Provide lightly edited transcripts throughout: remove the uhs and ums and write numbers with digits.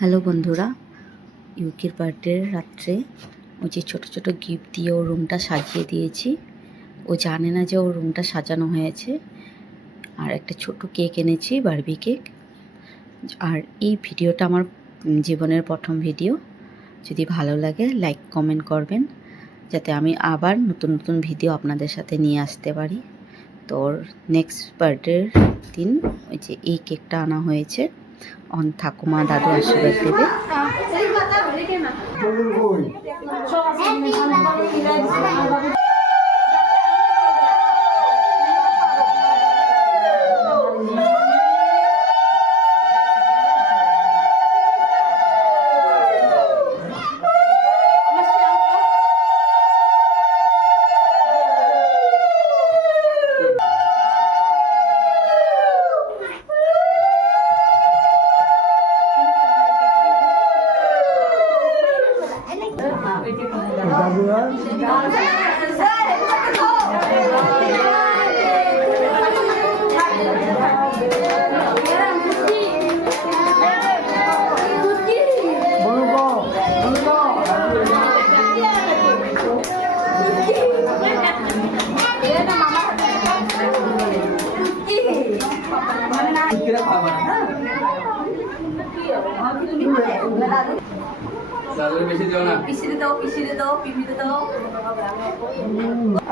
Hello বন্ধুরা, ইউকির বার্থডের রাত্রে ওই যে ছোটো ছোটো গিফট দিয়ে ওর রুমটা সাজিয়ে দিয়েছি। ও জানে না যে ওর রুমটা সাজানো হয়েছে। আর একটা ছোট কেক এনেছি, বারবি কেক। আর এই ভিডিওটা আমার জীবনের প্রথম ভিডিও। যদি ভালো লাগে লাইক কমেন্ট করবেন, যাতে আমি আবার নতুন নতুন ভিডিও আপনাদের সাথে নিয়ে আসতে পারি। তো ওর নেক্সট বার্থডের দিন ওই যে এই কেকটা আনা হয়েছে। ঠাকুমা দাদু আশীর্বাদ দেবে।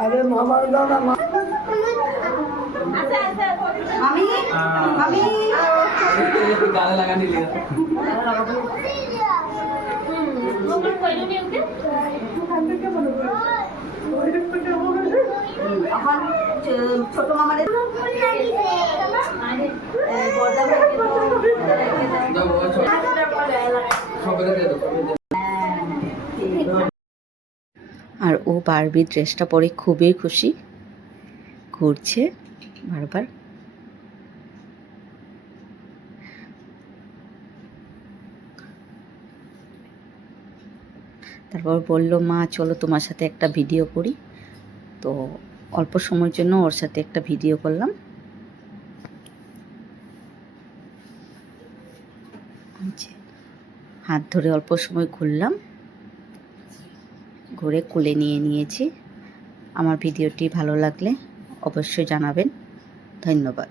अरे मामा दादा मामी मामी गाना लगा नहीं लिया ছোট মামাদের আর ও বারবি ড্রেসটা পরে খুবই খুশি, ঘুরছে বারবার। তারপর বলল, মা চলো তোমার সাথে একটা ভিডিও করি। তো অল্প সময়ের জন্য ওর সাথে একটা ভিডিও করলাম। হাত ধরে অল্প সময় ঘুরলাম, ঘুরে কোলে নিয়ে নিয়েছি। আমার ভিডিওটি ভালো লাগলে অবশ্যই জানাবেন। ধন্যবাদ।